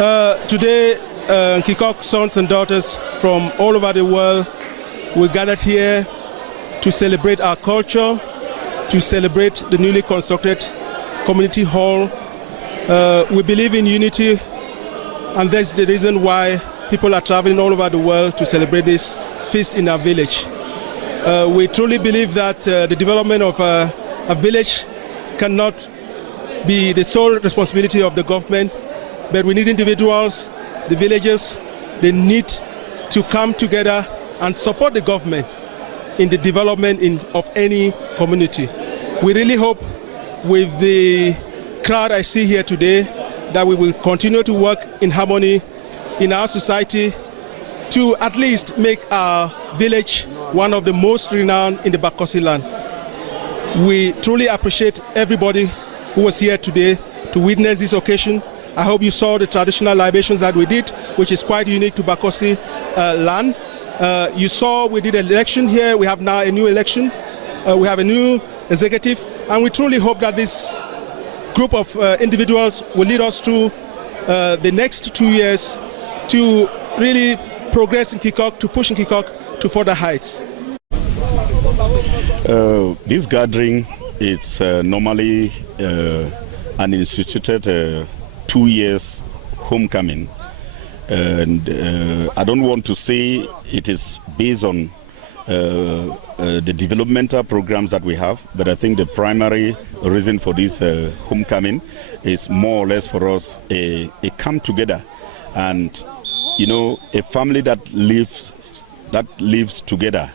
Today, Nkikoh sons and daughters from all over the world, we gathered here to celebrate our culture, to celebrate the newly constructed community hall. We believe in unity, and that's the reason why people are traveling all over the world to celebrate this feast in our village. We truly believe that the development of a village cannot be the sole responsibility of the government, but we need individuals, the villagers, they need to come together and support the government in the development of any community. We really hope with the crowd I see here today that we will continue to work in harmony in our society to at least make our village one of the most renowned in the Bakossi land. We truly appreciate everybody who was here today to witness this occasion. I hope you saw the traditional libations that we did, which is quite unique to Bakossi land. You saw we did an election here. We have now a new election. We have a new executive, and we truly hope that this group of individuals will lead us through the next 2 years to really progress in Nkikoh, to push Nkikoh to further heights. This gathering is normally an instituted 2 years homecoming, and I don't want to say it is based on the developmental programs that we have, but I think the primary reason for this homecoming is more or less for us a come together, and you know, a family that lives together,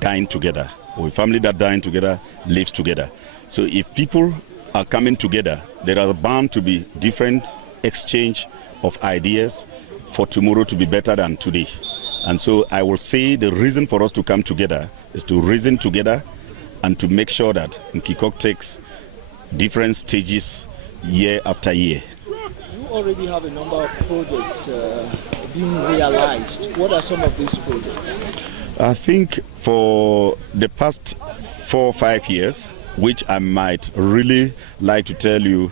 dine together, or a family that dine together lives together. So if people are coming together, there are bound to be different exchange of ideas for tomorrow to be better than today. And so I will say the reason for us to come together is to reason together and to make sure that Nkikoh takes different stages year after year. You already have a number of projects being realized. What are some of these projects? I think for the past 4 or 5 years, which I might really like to tell you,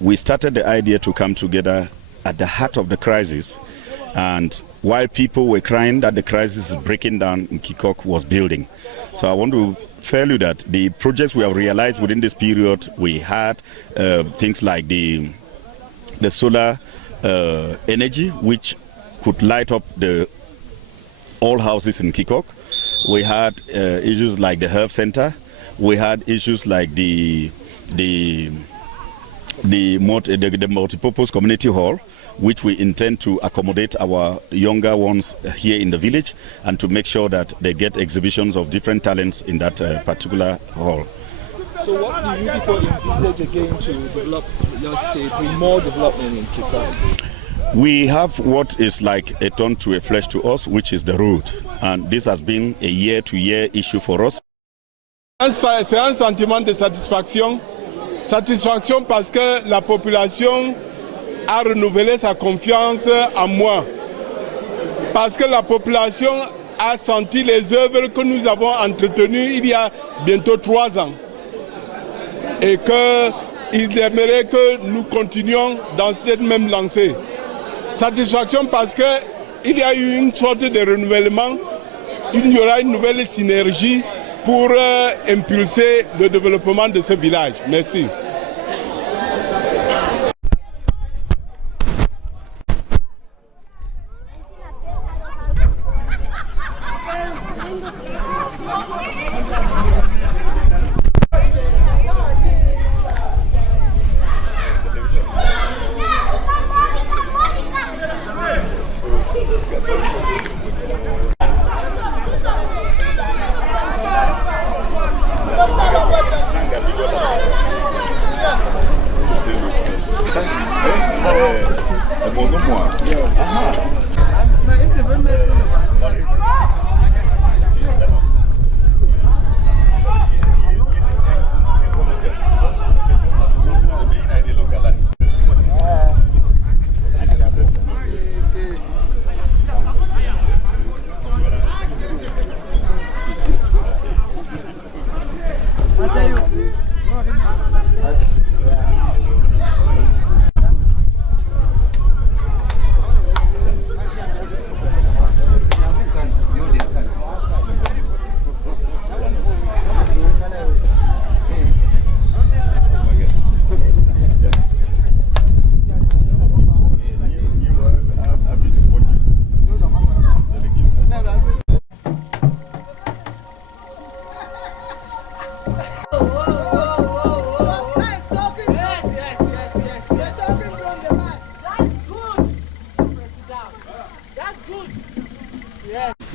we started the idea to come together at the heart of the crisis, and while people were crying that the crisis is breaking down, Nkikoh was building. So I want to tell you that the projects we have realized within this period, we had things like the solar energy, which could light up all houses in Nkikoh. We had issues like the health center. We had issues like the multipurpose community hall, which we intend to accommodate our younger ones here in the village and to make sure that they get exhibitions of different talents in that particular hall. So what do you people envisage again to develop, let's say, bring more development in Nkikoh? We have what is like a turn to a flesh to us, which is the road. And this has been a year-to-year issue for us. C'est un sentiment de satisfaction. Satisfaction parce que la population a renouvelé sa confiance en moi. Parce que la population a senti les œuvres que nous avons entretenues il y a bientôt 3 ans. Et qu'ils aimeraient que nous continuions dans cette même lancée. Satisfaction parce qu'il y a eu une sorte de renouvellement, il y aura une nouvelle synergie pour impulser le développement de ce village. Merci.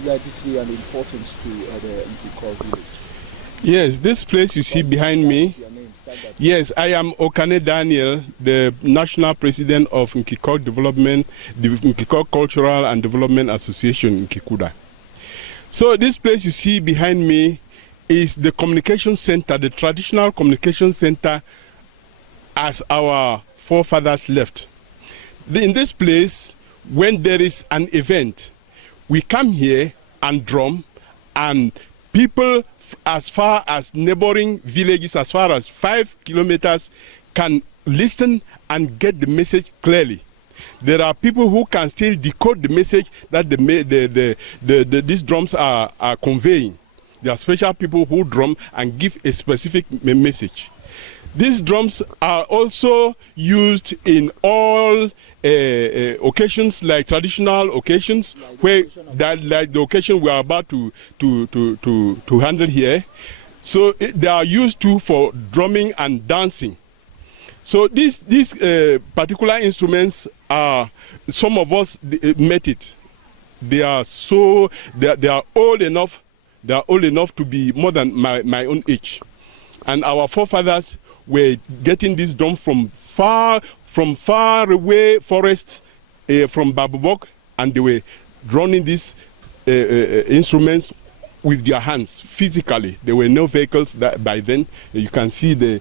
particularity and importance to the Nkikoh village? Yes, this place you see behind me. Yes, I am Okane Daniel, the National President of Nkikoh Development, the Nkikoh Cultural and Development Association, Nkikuda. So this place you see behind me is the communication center, the traditional communication center as our forefathers left. In this place, when there is an event, we come here and drum, and people as far as neighboring villages, as far as 5 kilometers, can listen and get the message clearly. There are people who can still decode the message that these drums are conveying. There are special people who drum and give a specific message. These drums are also used in all occasions, like traditional occasions, like the occasion we are about to handle here. So they are used too for drumming and dancing. So these particular instruments are, some of us met it. They are old enough. They are old enough to be more than my own age, and our forefathers were getting this drum from far away forests, from Babubok, and they were drumming these instruments with their hands physically. There were no vehicles by then. You can see the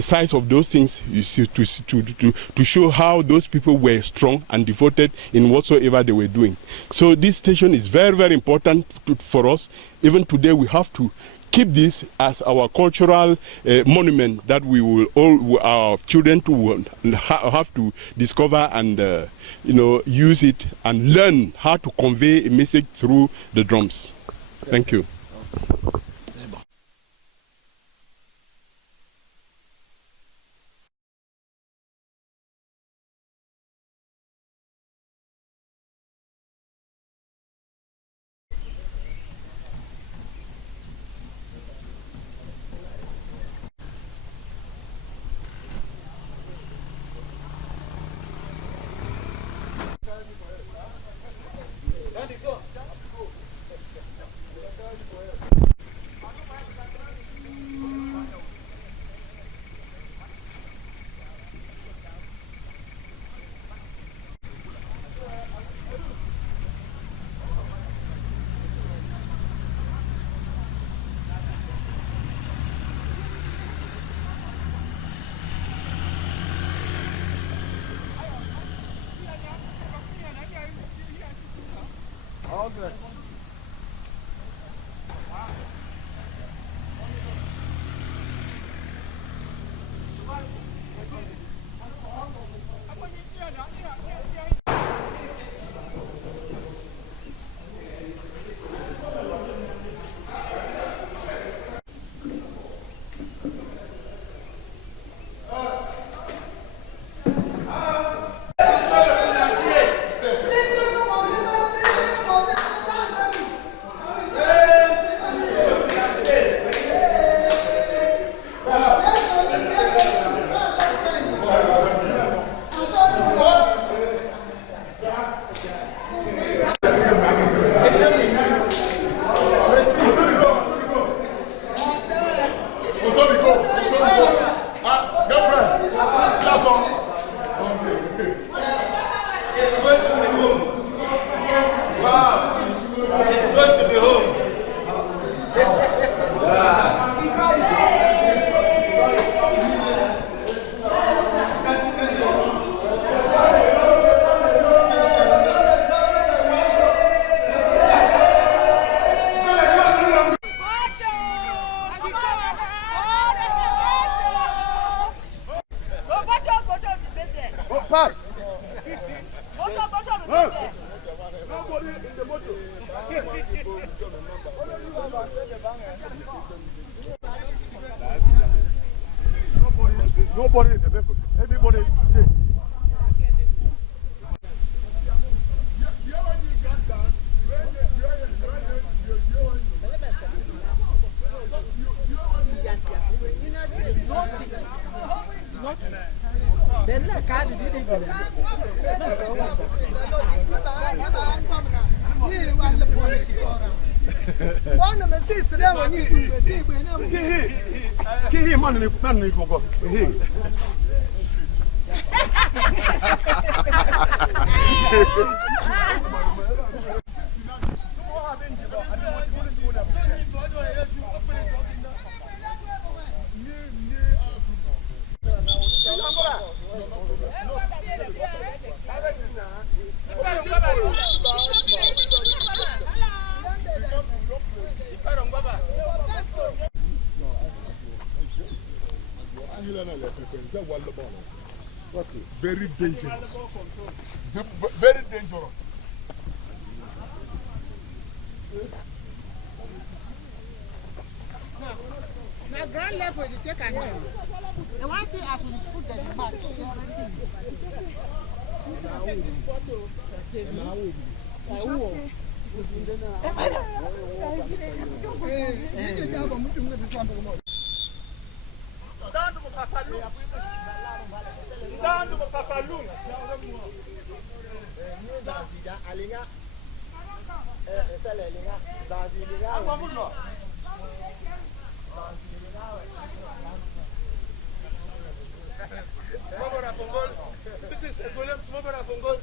size of those things. You see, to show how those people were strong and devoted in whatsoever they were doing. So this station is very, very important for us. Even today, we have to keep this as our cultural monument that we will our children will have to discover and use it and learn how to convey a message through the drums. Thank you. Nobody in the vehicle. Everybody. Then Very dangerous. Very dangerous. Now, grand level, you take a name. The one say as we food that you match. This is a golem smoker of Fongol.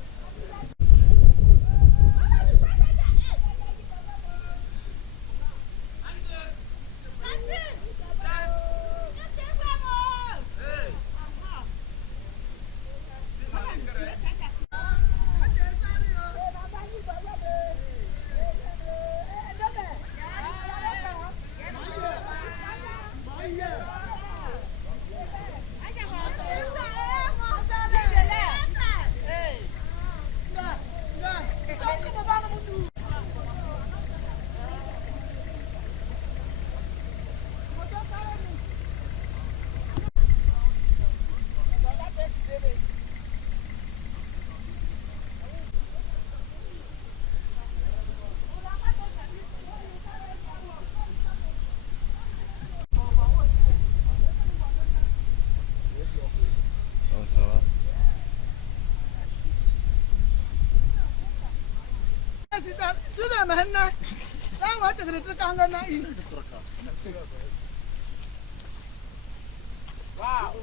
Wow.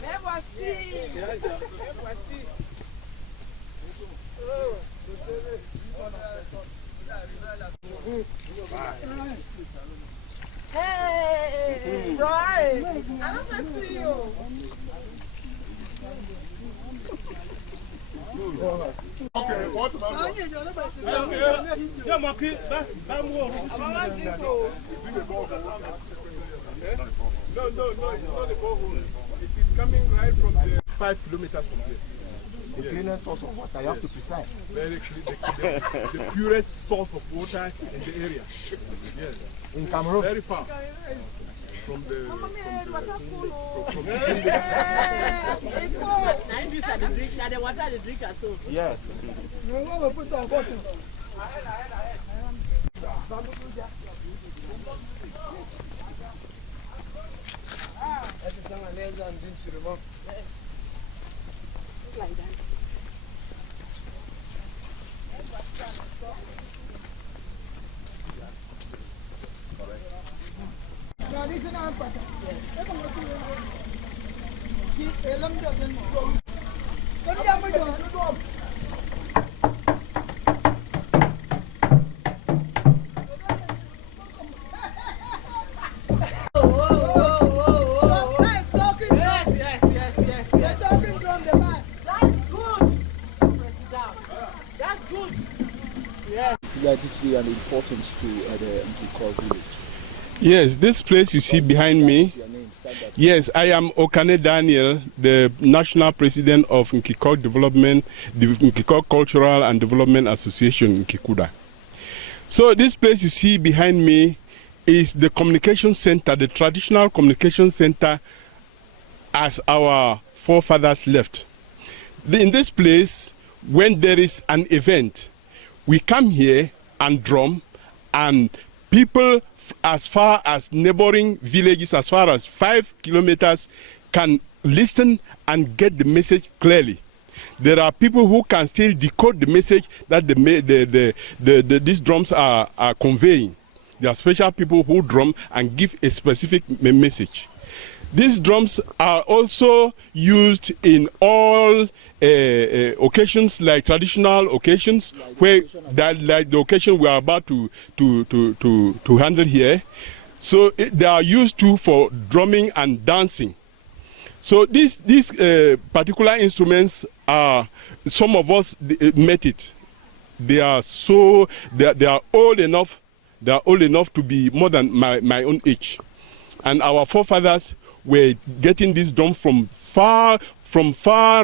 Never see. Hey, bro. I don't see you. Okay, what about No, it's not the borehole. It is coming right from the 5 kilometers from here. The cleanest source of water, you have to precise. Very clean, the purest source of water in the area. Yes. In Cameroon? Very far. From the Yes. Like that. Legacy and importance to the Nkikoh village. Yes, this place you see behind me. Yes, I am Okane Daniel, the National President of Nkikoh Development, the Nkikoh Cultural and Development Association in Kikuda. So this place you see behind me is the communication center, the traditional communication center as our forefathers left. In this place, when there is an event, we come here and drum, and people as far as neighboring villages, as far as 5 kilometers, can listen and get the message clearly. there are people who can still decode the message that these drums are conveying. There are special people who drum and give a specific message. These drums are also used in all occasions, like traditional occasions, like the occasion we are about to handle here. So they are used too for drumming and dancing. So these particular instruments are, some of us met it. They are old enough. They are old enough to be more than my own age, and our forefathers were getting this drum from far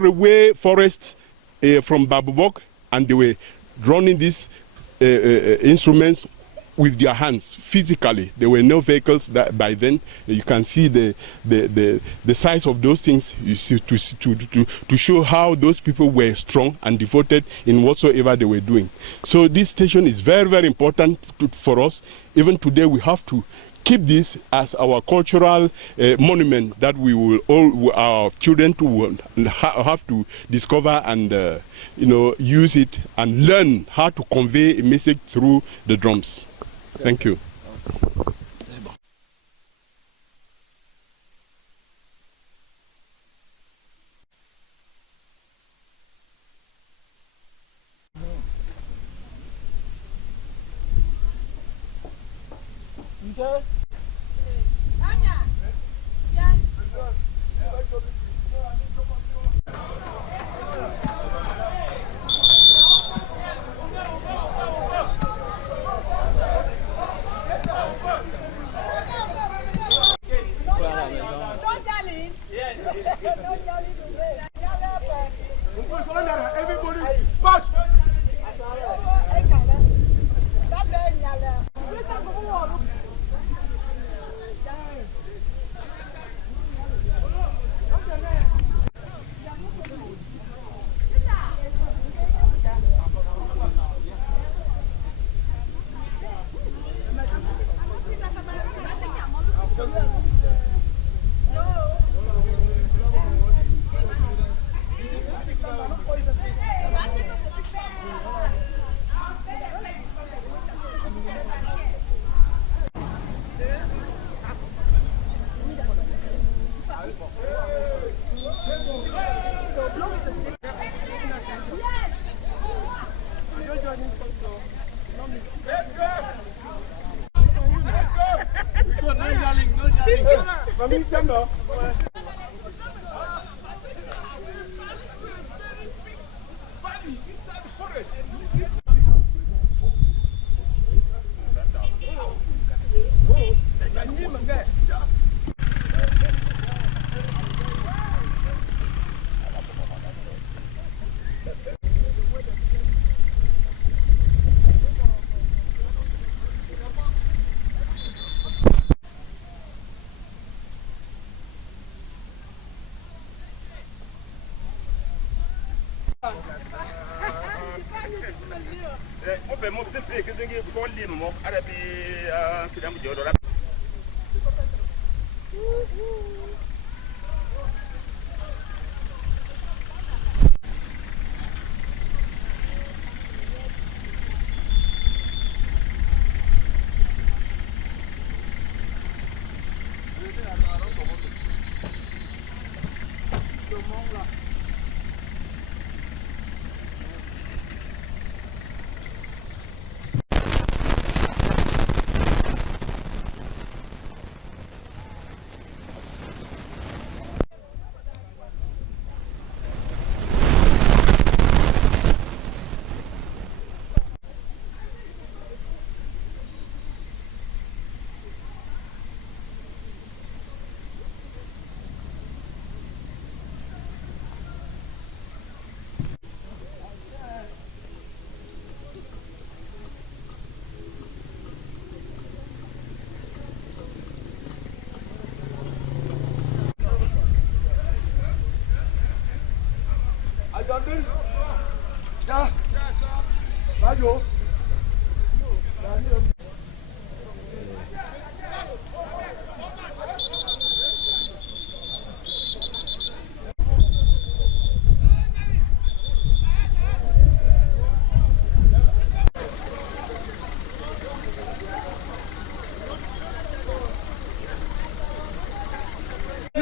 away forests, from Babubok, and they were drumming these instruments with their hands physically. There were no vehicles by then. You can see the size of those things. You see, to show how those people were strong and devoted in whatsoever they were doing. So this station is very, very important for us. Even today, we have to keep this as our cultural monument that we will our children will have to discover and use it and learn how to convey a message through the drums. Thank you.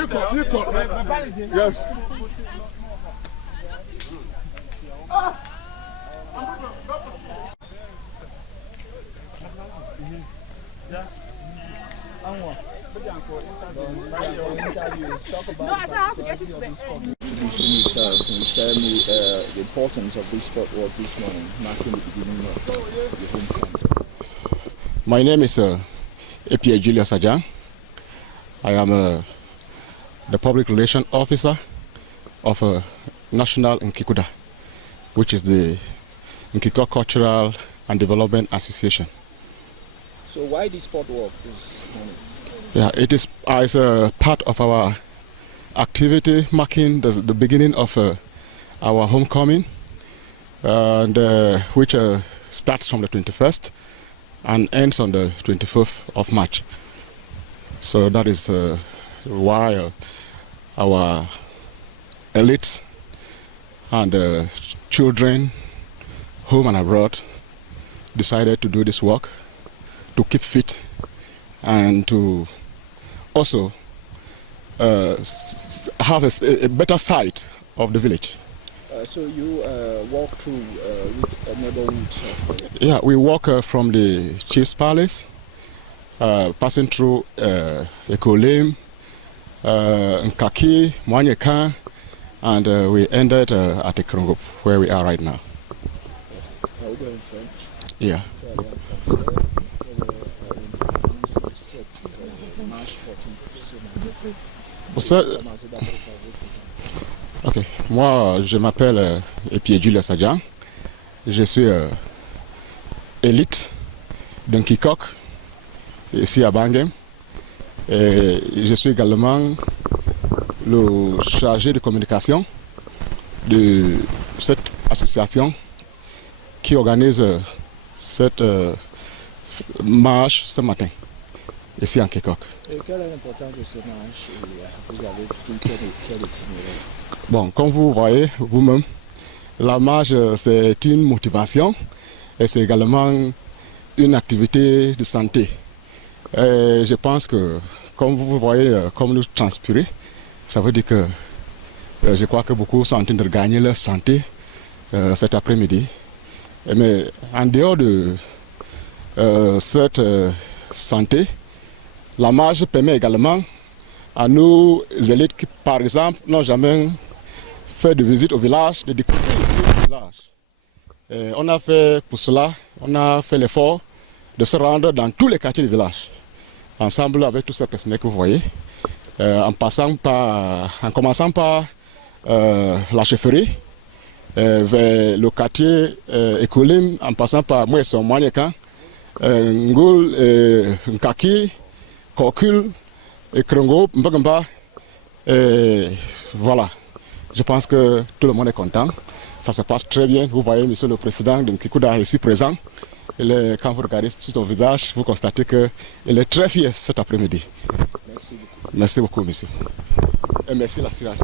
Yes. Introducing yourself and tell me the importance of this sport walk this morning, marking the beginning of your home camp. My name is A.P.A. Julius Ajan. I am the public relation officer of National Nkikoh, which is the Nkikoh Cultural and Development Association. So why this sport walk this morning? Yeah, it is as a part of our activity marking the beginning of our homecoming, and which starts from the 21st and ends on the 25th of March. So that is why our elites and children, home and abroad, decided to do this work to keep fit and to also have a better sight of the village. So you walk through which neighborhoods? Yeah, we walk from the Chief's Palace, passing through Nkikoh, Nkaki, Mwanyeka, and we ended at Nkikoh, where we are right now. Are we going French? Yeah. Ok, moi je m'appelle A.P.A. Julius Ajan. Je suis élite d'un Nkikoh ici à Bangem. Et je suis également le chargé de communication de cette association qui organise cette marche ce matin ici en Nkikoh. Et quelle est l'importance de ce marche? Vous avez pris quel itinéraire? Bon, comme vous voyez vous-même, la marche c'est une motivation et c'est également une activité de santé. Et je pense que, comme vous voyez, comme nous transpirer, ça veut dire que je crois que beaucoup sont en train de regagner leur santé cet après-midi. Mais en dehors de cette santé, la marche permet également à nos élites qui, par exemple, n'ont jamais fait de visite au village, de découvrir le village. Et on a fait pour cela, on a fait l'effort de se rendre dans tous les quartiers du village, ensemble avec tous ces personnels que vous voyez, en commençant par la chefferie, vers le quartier Nkikoh, en passant par Mouesson, Mwanyeka, Ngoul, Nkaki, Kokul, Nkikoh, Mbagamba. Et voilà, je pense que tout le monde est content. Ça se passe très bien. Vous voyez, monsieur le président de Nkikoh ici présent. Quand vous regardez sur son visage, vous constatez qu'il est très fier cet après-midi. Merci beaucoup. Merci beaucoup, monsieur. Et merci la Syrah.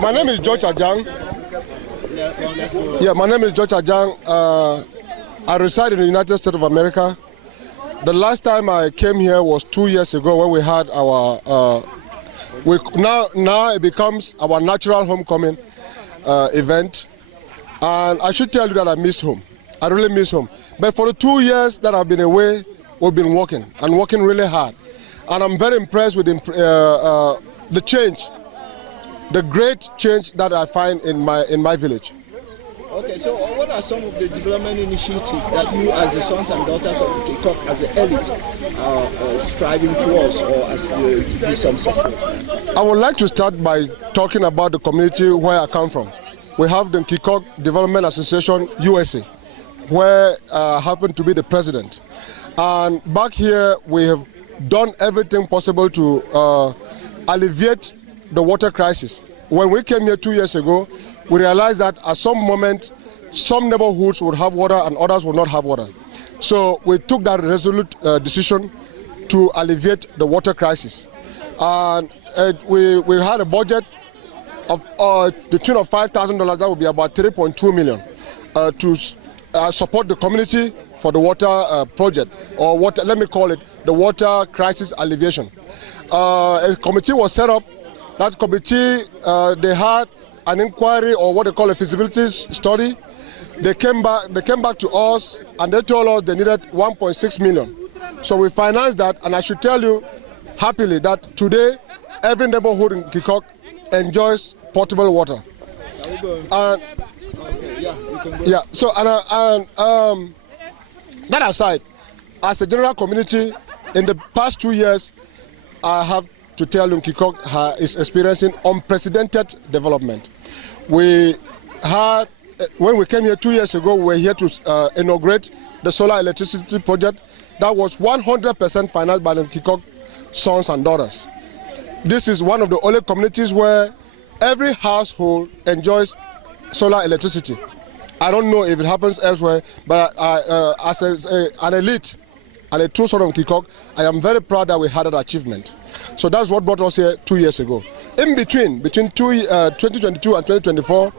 My name is George Ajang. Yeah, my name is George Ajang. I reside in the United States of America. The last time I came here was 2 years ago when we had our, now it becomes our natural homecoming event. And I should tell you that I miss home. I really miss home. But for the 2 years that I've been away, we've been working and working really hard. And I'm very impressed with the change, the great change that I find in my village. Okay, so what are some of the development initiatives that you as the sons and daughters of Nkikoh as the elite are striving towards or as to do some support? I would like to start by talking about the community where I come from. We have the Nkikoh Development Association USA, where I happen to be the president. And back here we have done everything possible to alleviate the water crisis. When we came here 2 years ago, we realized that at some moment, some neighborhoods would have water and others would not have water. So we took that resolute decision to alleviate the water crisis. And we had a budget of the tune of $5,000, that would be about 3.2 million, to support the community for the water project, or water, let me call it, the water crisis alleviation. A committee was set up. That committee, they had an inquiry, or what they call a feasibility study. They came back to us and they told us they needed 1.6 million. So we financed that, and I should tell you happily that today every neighborhood in Nkikoh enjoys potable water. And yeah, so that aside, as a general community, in the past 2 years, I have to tell you Nkikoh is experiencing unprecedented development. We had, when we came here 2 years ago, we were here to inaugurate the solar electricity project that was 100% financed by the Nkikoh sons and daughters. This is one of the only communities where every household enjoys solar electricity. I don't know if it happens elsewhere, but as an elite and a true son of Nkikoh, I am very proud that we had that achievement. So that's what brought us here 2 years ago. In between 2022 and 2024,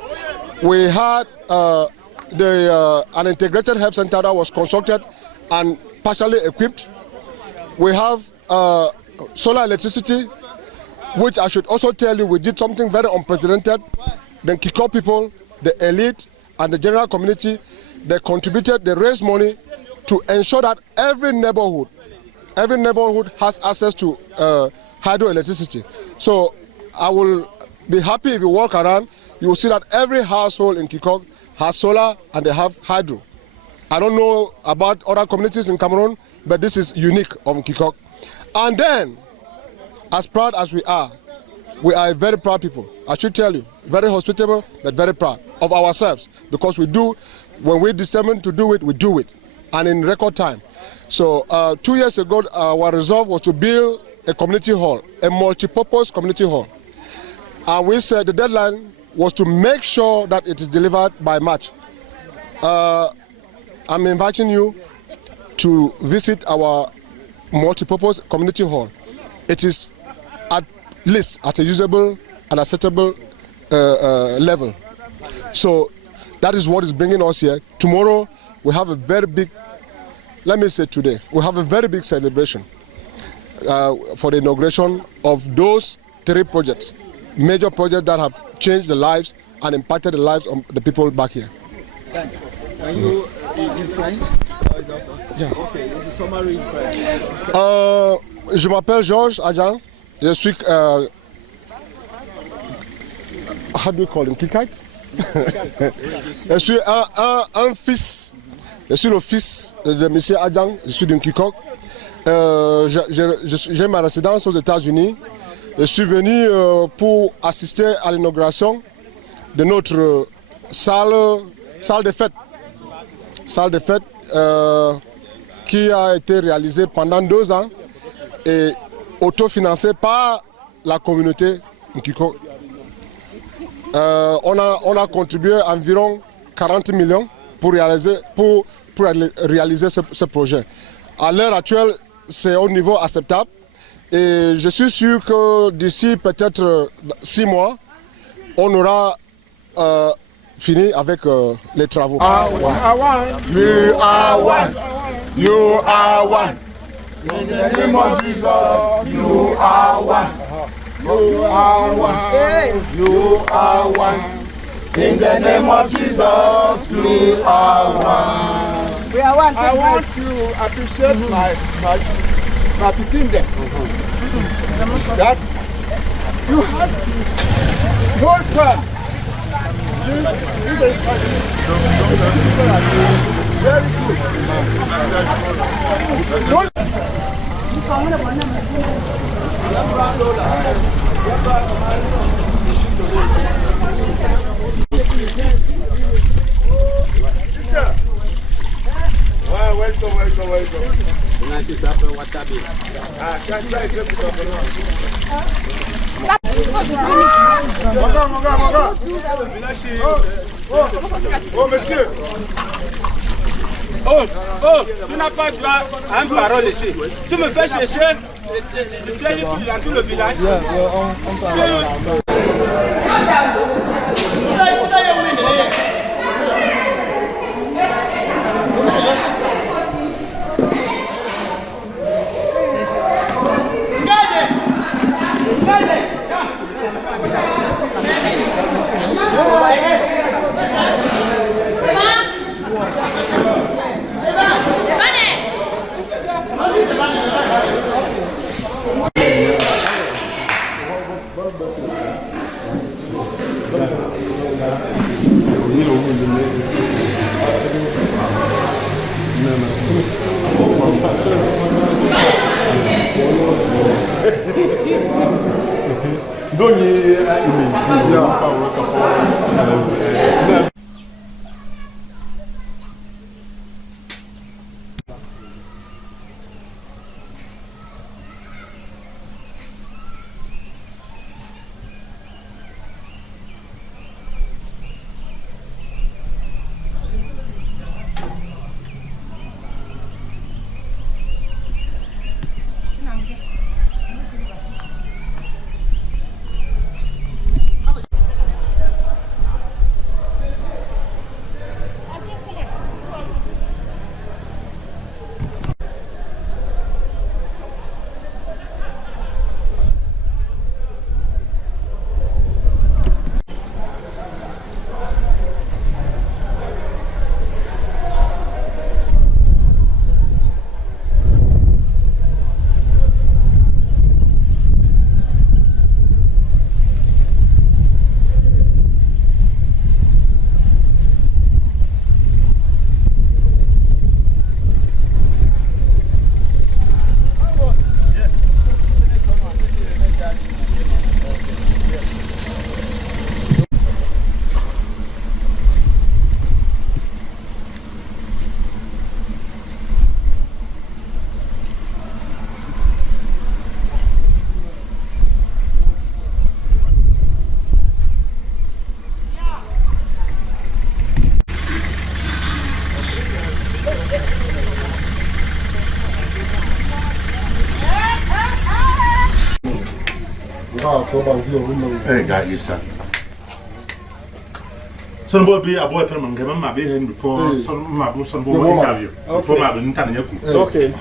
we had an integrated health center that was constructed and partially equipped. We have solar electricity, which I should also tell you we did something very unprecedented. The Nkikoh people, the elite, and the general community, they contributed, they raised money to ensure that every neighborhood has access to hydroelectricity. So I will be happy if you walk around, you will see that every household in Nkikoh has solar and they have hydro. I don't know about other communities in Cameroon, but this is unique of Nkikoh. And then, as proud as we are a very proud people. I should tell you, very hospitable, but very proud of ourselves, because we do, when we determine to do it, we do it, and in record time. So 2 years ago, our resolve was to build a community hall, a multi-purpose community hall. And we said the deadline was to make sure that it is delivered by March. I'm inviting you to visit our multi-purpose community hall. It is at least at a usable and acceptable level. So that is what is bringing us here. Tomorrow we have a very big, let me say today, we have a very big celebration for the inauguration of those 3 projects, major projects that have changed the lives and impacted the lives of the people back here. Thanks. Are you in French? Yeah. Okay, this is summary in French. Je m'appelle Georges Adjan. Je suis, how do you call him, Nkikoh? Je suis un fils Je suis le fils de M. Adjang, je suis de Nkikoh. J'ai ma résidence aux États-Unis. Je suis venu pour assister à l'inauguration de notre salle de fête. Salle de fête qui a été réalisée pendant 2 ans et autofinancée par la communauté Nkikoh. On a contribué environ 40 millions pour réaliser ce projet. À l'heure actuelle, c'est au niveau acceptable et je suis sûr que d'ici peut-être 6 mois, on aura fini avec les travaux. We are one. You are one. In the name of Jesus, you are one. You are one. You are one. In the name of Jesus, we are one. We are one. I want to appreciate my team there. That you have more fun. This is very good. Welcome. Oh, monsieur. Oh, tu n'as pas droit à une parole ici. Tu me fais chercher, tu es dans tout le village. Guy, son. Son boy be a boy pen give him my be him before son boy interview. Before my interview. Okay.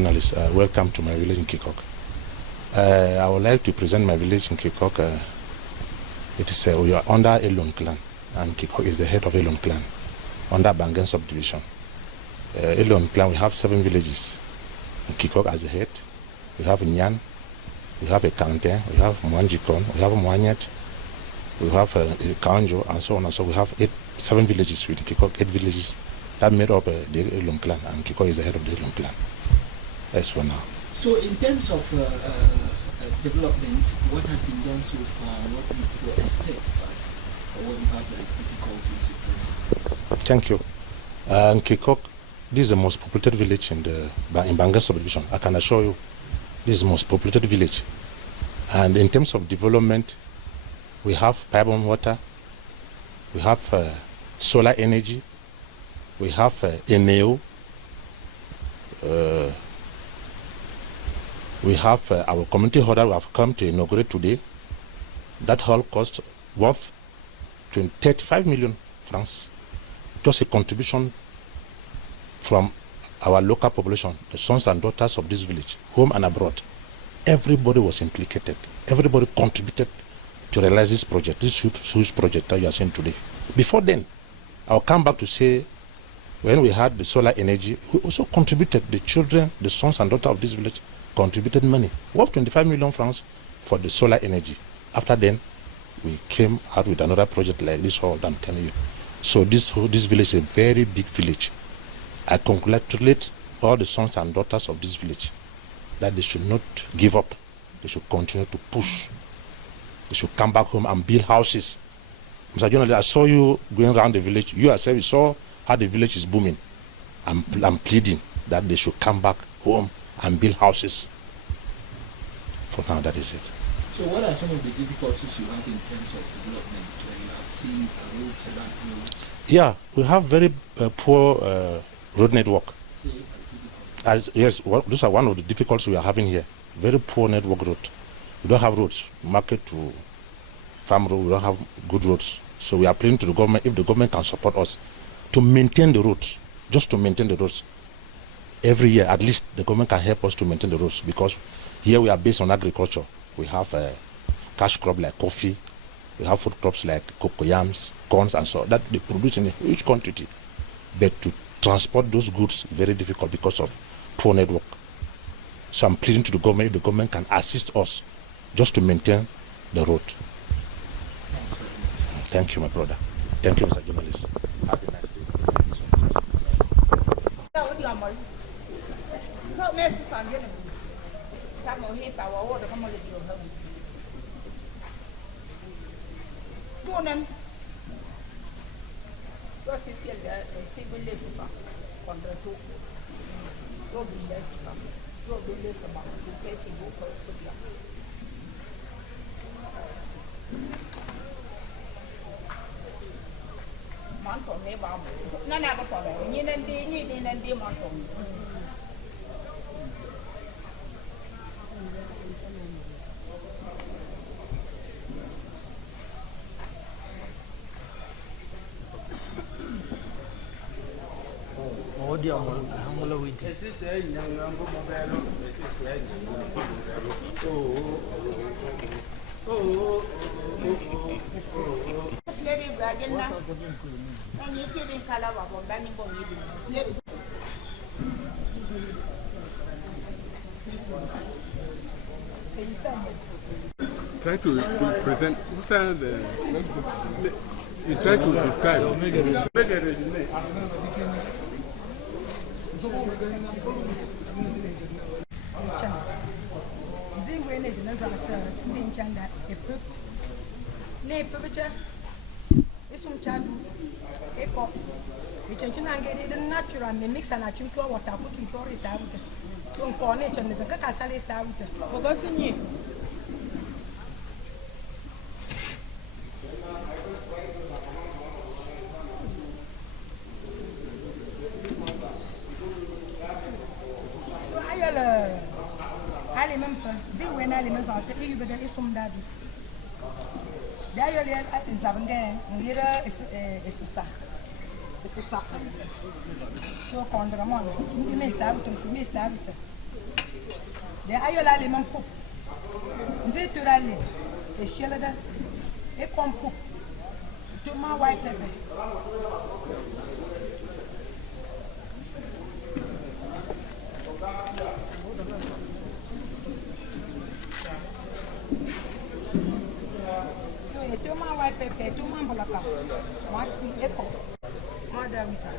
Journalists, welcome to my village in Nkikoh. I would like to present my village in Nkikoh. We are under Elon clan, and Nkikoh is the head of Elon clan, under Bangen subdivision. Elon clan, we have 7 villages. Nkikoh as the head, we have Nyan, we have Ekante, we have Mwanjikon, we have Mwanyet, we have Kanjo, and so on and so. We have 7 villages with Nkikoh, 8 villages that made up the Elon clan, and Nkikoh is the head of the Elon clan. That's for now. So in terms of development, what has been done so far, what people expect us, or what you have like difficulties in terms of? Thank you. Nkikoh, this is the most populated village in Bangen subdivision. I can assure you, this is the most populated village. And in terms of development, we have pipe-on water, we have solar energy, we have Eneo, we have our community hall that we have come to inaugurate today. That hall cost worth 35 million francs. Just a contribution from our local population, the sons and daughters of this village, home and abroad. Everybody was implicated. Everybody contributed to realize this project, this huge project that you are seeing today. Before then, I'll come back to say, when we had the solar energy, we also contributed, the children, the sons and daughters of this village contributed money, worth 25 million francs for the solar energy. After then, we came out with another project like this hall, I'm telling you. So this village is a very big village. I congratulate all the sons and daughters of this village that they should not give up. They should continue to push. They should come back home and build houses. Mr. Journalist, I saw you going around the village. You yourself, you saw how the village is booming. I'm pleading that they should come back home and build houses. For now, that is it. So what are some of the difficulties you have in terms of development? You have seen roads, bad roads? Yeah, we have very poor road network. Yes, those are one of the difficulties we are having here. Very poor network road. We don't have roads. Market to farm road, we don't have good roads. So we are pleading to the government, if the government can support us, to maintain the roads, just to maintain the roads. Every year, at least, the government can help us to maintain the roads, because here we are based on agriculture. We have cash crop like coffee, we have food crops like cocoyams, corns, and so that they produce in a huge quantity. But to transport those goods, very difficult because of poor network. So I'm pleading to the government, if the government can assist us just to maintain the road. Thank you, my brother. Thank you, Mr. Journalist. Have a nice day. Try to present. You try to describe. Natural mix and water put in forest out. So on nature, the Kakasale is out. Because you so I remember when I remember out the Ibu is some dadu. There you are in Zabangan, and here is a star. So Condramon, you may serve to me serve. de ayola le man pop nze turale e shelada e kom pop to ma white pepper so e to ma white pepper to ma bolaka wati e ko ma da wita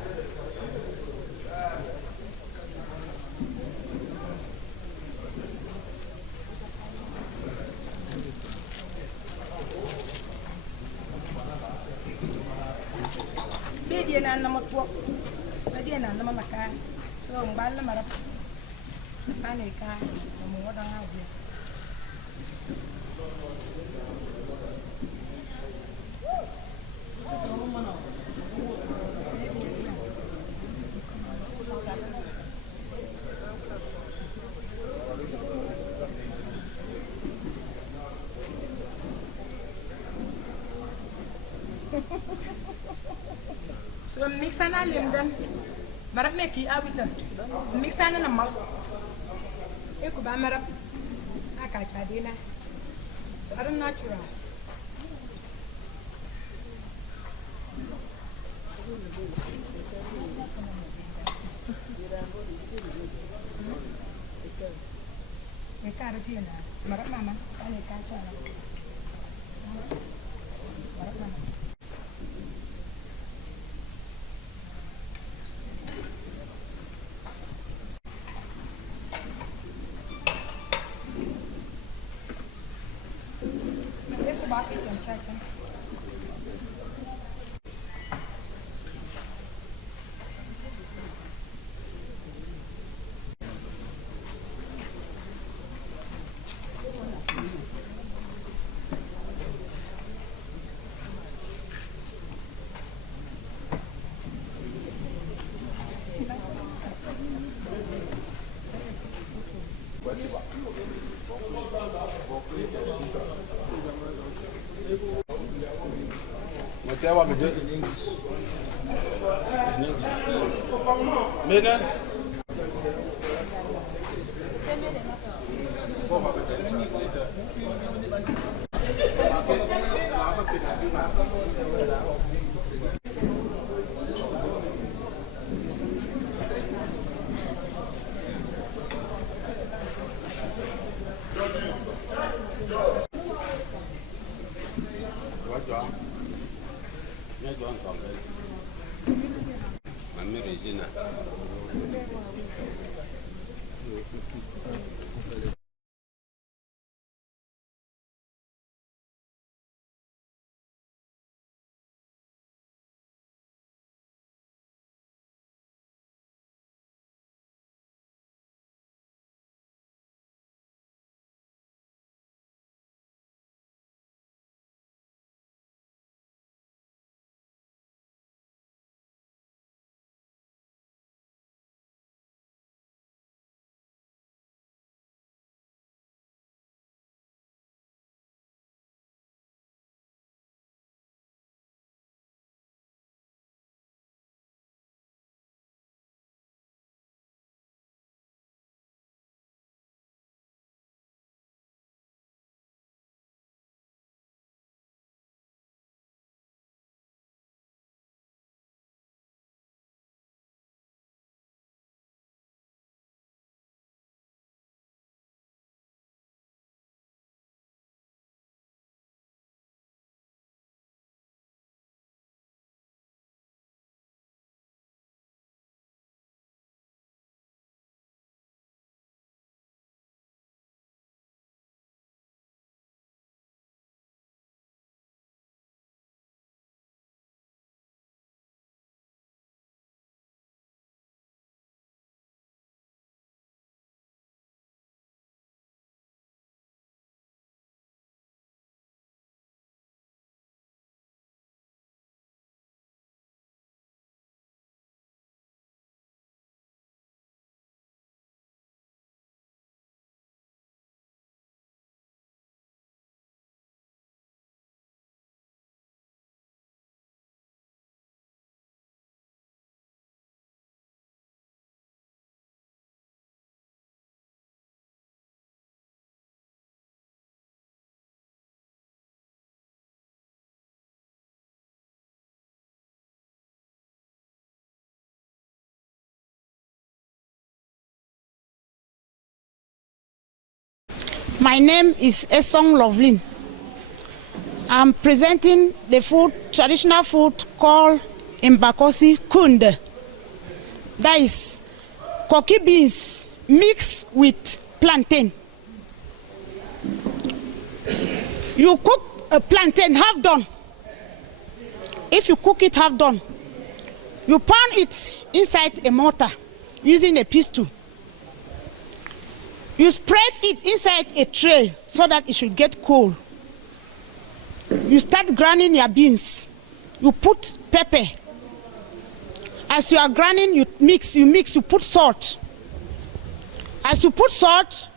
dia na nama tua, dia na nama makan, so mbala marap, mana ikan, nama orang aja. So mix ana lemdan marap me ki awitan mix ana na mal e ko ba marap aka chadina so are natural e karo tina marap mama ani ka chala marap mama My name is Esong Lovelin. I'm presenting the food, traditional food called Mbakosi Kunde. That is coffee beans mixed with plantain. You cook a plantain half done. If you cook it half done, you pound it inside a mortar using a pistol. You spread it inside a tray so that it should get cold. You start grinding your beans. You put pepper. As you are grinding, you mix, you put salt. As you put salt,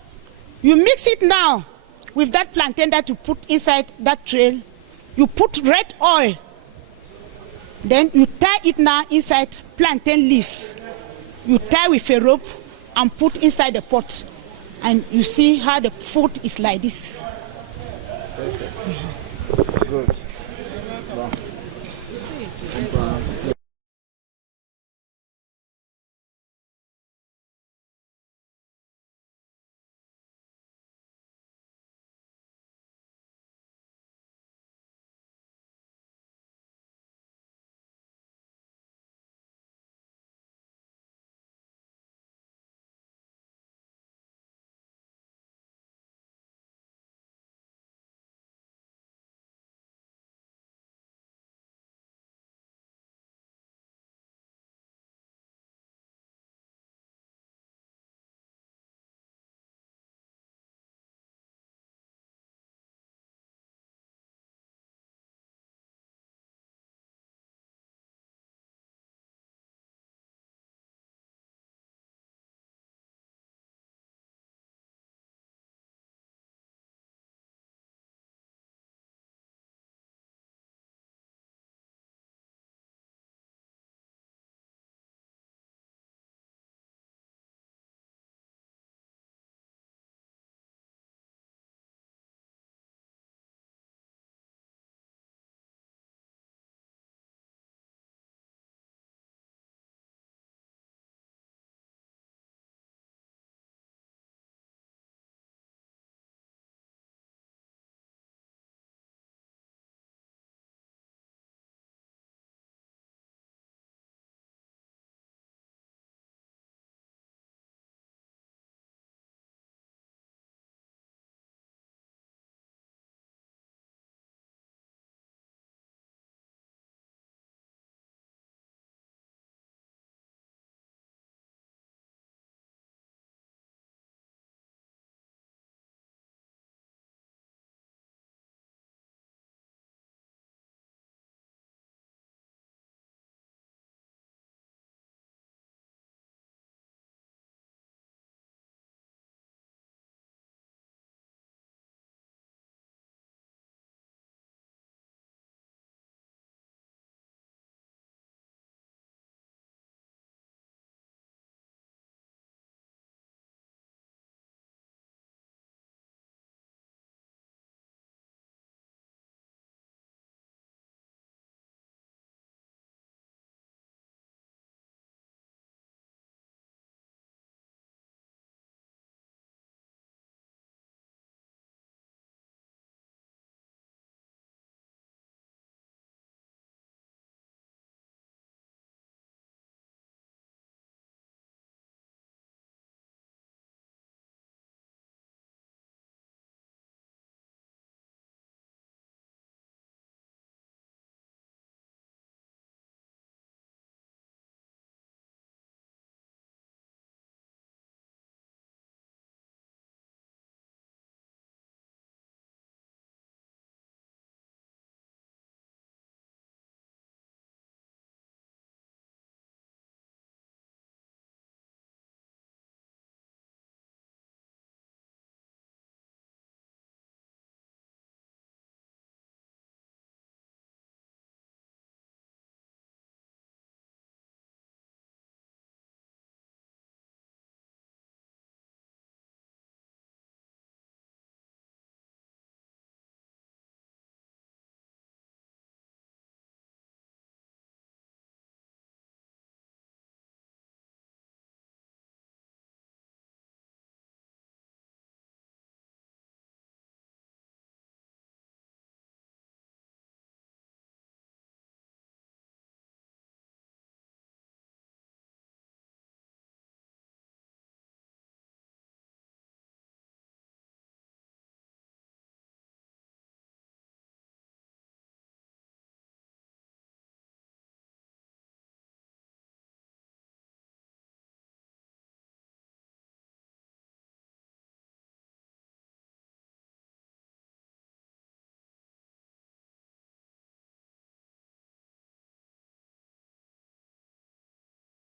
you mix it now with that plantain that you put inside that tray. You put red oil. Then you tie it now inside plantain leaf. You tie with a rope and put inside the pot. And you see how the food is like this. Perfect. Good. Wow.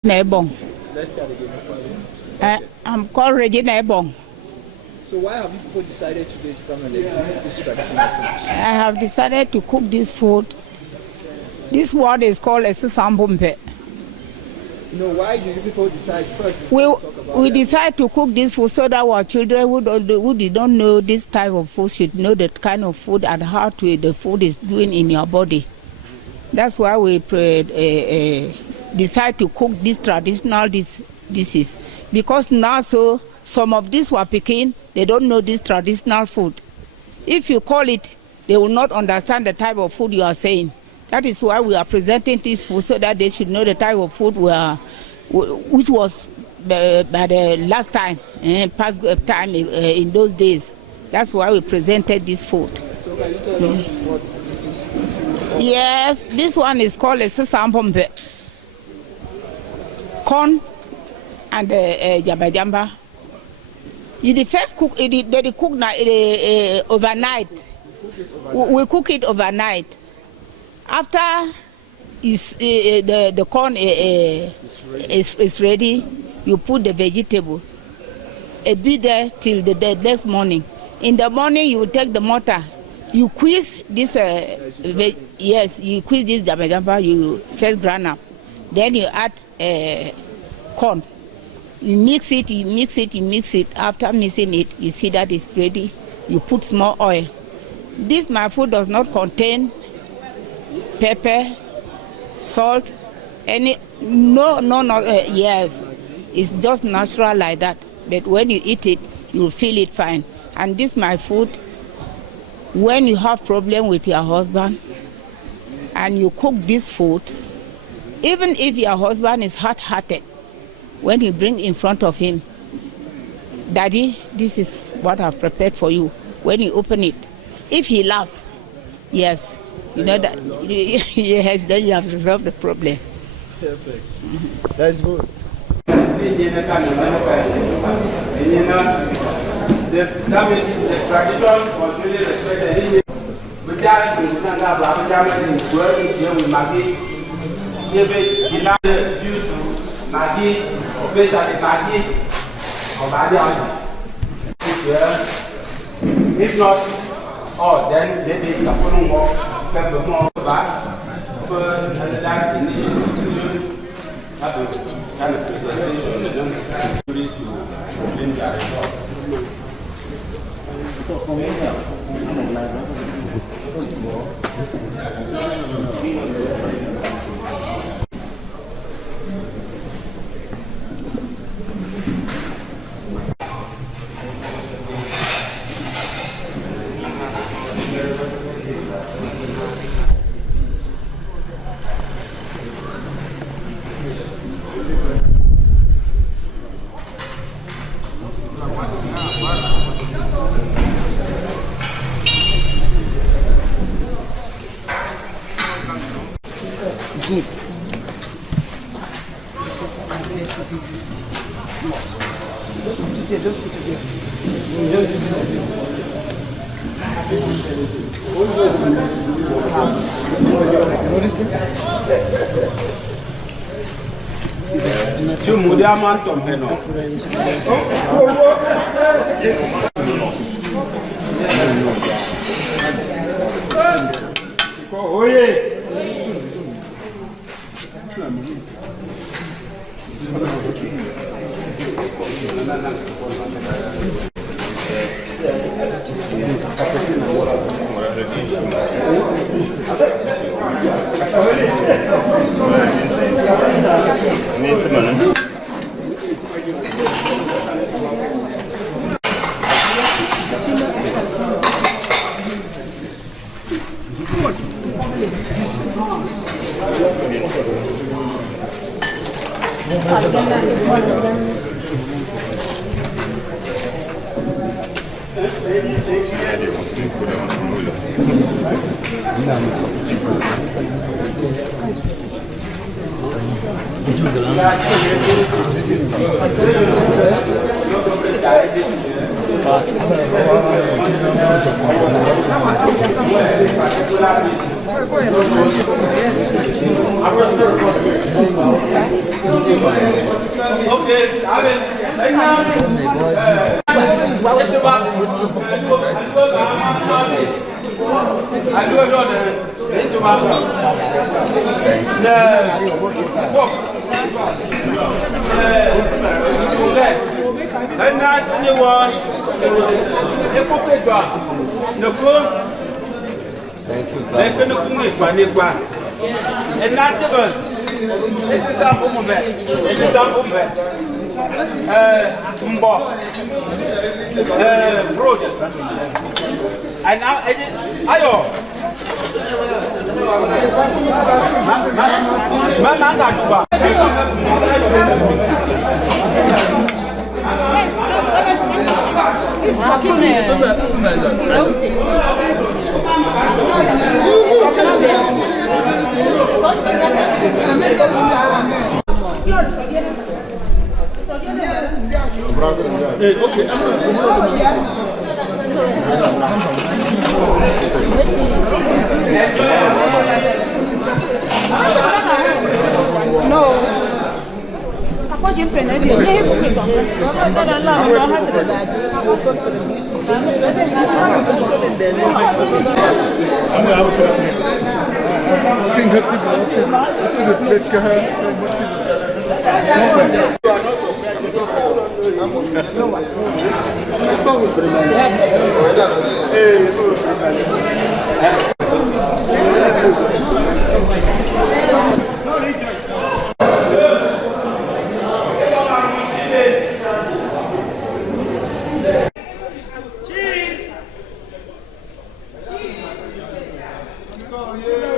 Nebong. Let's start again. I'm called Regina Ebong. So why have you people decided today to come and exhibit this traditional foods? I have decided to cook this food. This word is called Esisambumpe. No, why did you people decide first? We decide to cook this food so that our children who did not know this type of food should know the kind of food and how the food is doing in your body. That's why we decide to cook these traditional dishes. Because now some of these were picking, they don't know this traditional food. If you call it, they will not understand the type of food you are saying. That is why we are presenting this food so that they should know the type of food which was by the last time, past time in those days. That's why we presented this food. So can you tell us what is this food? Yes, this one is called Esisambumpe. Corn and jamba jamba. You first cook it. They cook overnight. We cook it overnight. After the corn is ready, you put the vegetable. Be there till the next morning. In the morning, you take the mortar. You squeeze this. You squeeze this jamba jamba. You first grind up. Then you add corn. You mix it. After mixing it, you see that it's ready. You put small oil. This my food does not contain pepper, salt, yes. It's just natural like that. But when you eat it, you'll feel it fine. And this my food, when you have problem with your husband and you cook this food, even if your husband is hard-hearted, when you bring in front of him, Daddy, this is what I've prepared for you. When you open it, if he laughs, yes, you know that, yes, then you have resolved the problem. Perfect. That's good. That means the tradition was really respected. Due to Maggi, especially Maggi or Maggi. If not, then maybe the following walk, people more back, and that initiative. That was kind of presentation to bring their results. Good. Just put it here, just put it here. Tu muda mantom peno. Oye. Fruit. And now, ayo. Mama nggak lupa. No. Apa je pernah dia? Dia bukan tu. Yeah.